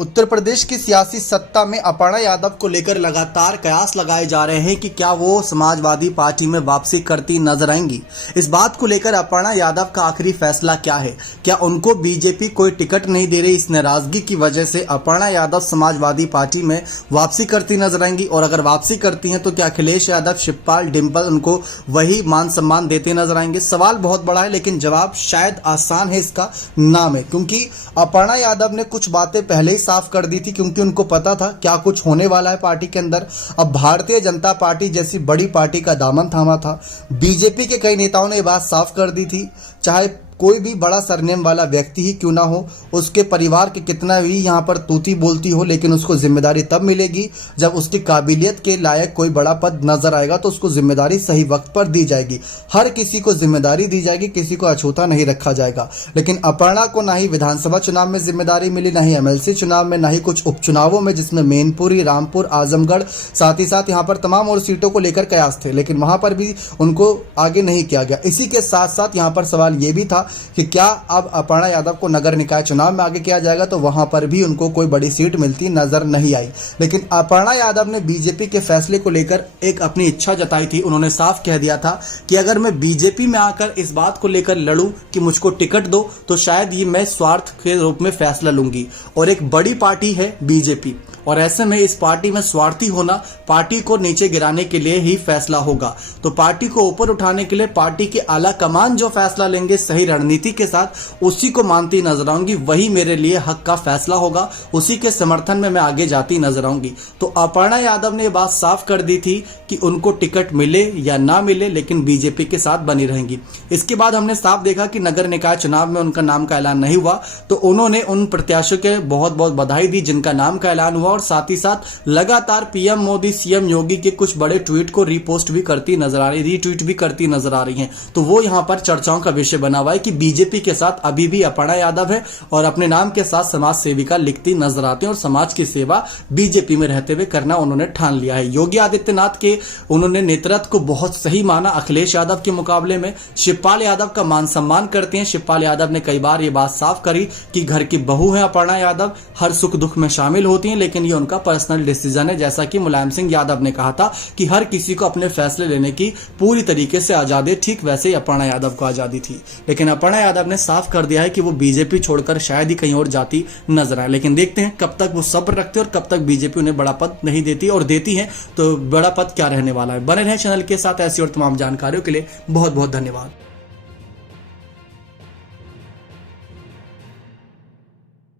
उत्तर प्रदेश की सियासी सत्ता में अपर्णा यादव को लेकर लगातार कयास लगाए जा रहे हैं कि क्या वो समाजवादी पार्टी में वापसी करती नजर आएंगी। इस बात को लेकर अपर्णा यादव का आखिरी फैसला क्या है? क्या उनको बीजेपी कोई टिकट नहीं दे रही? इस नाराजगी की वजह से अपर्णा यादव समाजवादी पार्टी में वापसी करती नजर आएंगी, और अगर वापसी करती हैं तो क्या अखिलेश यादव, शिवपाल, डिंपल उनको वही मान सम्मान देते नजर आएंगे? सवाल बहुत बड़ा है, लेकिन जवाब शायद आसान है। इसका नाम है, क्योंकि अपर्णा यादव ने कुछ बातें पहले ही साफ कर दी थी, क्योंकि उनको पता था क्या कुछ होने वाला है पार्टी के अंदर। अब भारतीय जनता पार्टी जैसी बड़ी पार्टी का दामन थामा था। बीजेपी के कई नेताओं ने ये बात साफ कर दी थी, चाहे कोई भी बड़ा सरनेम वाला व्यक्ति ही क्यों ना हो, उसके परिवार के कितना भी यहाँ पर तूती बोलती हो, लेकिन उसको जिम्मेदारी तब मिलेगी जब उसकी काबिलियत के लायक कोई बड़ा पद नजर आएगा, तो उसको जिम्मेदारी सही वक्त पर दी जाएगी। हर किसी को जिम्मेदारी दी जाएगी, किसी को अछूता नहीं रखा जाएगा। लेकिन अपर्णा को ना ही विधानसभा चुनाव में जिम्मेदारी मिली, ना ही एमएलसी चुनाव में, ना ही कुछ उपचुनावों में जिसमें मैनपुरी, रामपुर, आजमगढ़, साथ ही साथ यहाँ पर तमाम और सीटों को लेकर कयास थे, लेकिन वहां पर भी उनको आगे नहीं किया गया। इसी के साथ साथ यहाँ पर सवाल ये भी था कि क्या अब अपर्णा यादव को नगर निकाय चुनाव में आगे किया जाएगा, तो वहां पर भी उनको कोई बड़ी सीट मिलती नजर नहीं आई। लेकिन अपर्णा यादव ने बीजेपी के फैसले को लेकर एक अपनी इच्छा जताई थी। उन्होंने साफ कह दिया था कि अगर मैं बीजेपी में आकर इस बात को लेकर लड़ूं कि मुझको टिकट दो, तो शायद ये मैं स्वार्थ के रूप में फैसला लूंगी। और एक बड़ी पार्टी है बीजेपी, और ऐसे में इस पार्टी में स्वार्थी होना पार्टी को नीचे गिराने के लिए ही फैसला होगा। तो पार्टी को ऊपर उठाने के लिए पार्टी के आला कमान जो फैसला लेंगे सही रणनीति के साथ, उसी को मानती नजर आऊंगी, वही मेरे लिए हक का फैसला होगा, उसी के समर्थन में मैं आगे जाती नजर आऊंगी। तो अपर्णा यादव ने यह बात साफ कर दी थी कि उनको टिकट मिले या ना मिले, लेकिन बीजेपी के साथ बनी रहेंगी। इसके बाद हमने साफ देखा कि नगर निकाय चुनाव में उनका नाम का ऐलान नहीं हुआ, तो उन्होंने उन प्रत्याशियों के बहुत बहुत बधाई दी जिनका नाम का ऐलान हुआ, और साथ ही साथ लगातार पीएम मोदी, सीएम योगी के कुछ बड़े ट्वीट को रीपोस्ट भी करती नजर आ रही, रीट्वीट भी करती नजर आ रही हैं। तो वो यहां पर चर्चाओं का विषय बना हुआ है कि बीजेपी के साथ अभी भी अपर्णा यादव है, और अपने नाम के साथ समाज सेविका लिखती नजर आती हैं, और समाज की सेवा बीजेपी में रहते हुए करना उन्होंने ठान लिया है। योगी आदित्यनाथ के उन्होंने नेतृत्व को बहुत सही माना अखिलेश यादव के मुकाबले में। शिवपाल यादव का मान सम्मान करते हैं। शिवपाल यादव ने कई बार ये बात साफ करी कि घर की बहू है अपर्णा यादव, हर सुख दुख में शामिल होती हैं, लेकिन ये उनका पर्सनल डिसीजन है। जैसा कि मुलायम सिंह यादव ने कहा था कि हर किसी को अपने फैसले लेने की पूरी तरीके से आजादी, ठीक वैसे ही अपर्णा यादव को आजादी थी। लेकिन अपर्णा यादव ने साफ कर दिया है कि वो बीजेपी छोड़कर शायद ही कहीं और जाती नजर आए। लेकिन देखते हैं कब तक वो सब्र रखते हैं और कब तक बीजेपी उन्हें बड़ा पद नहीं देती, और देती है तो बड़ा पद क्या रहने वाला है। बने रहें चैनल के साथ, ऐसी और तमाम जानकारियों के लिए बहुत बहुत धन्यवाद।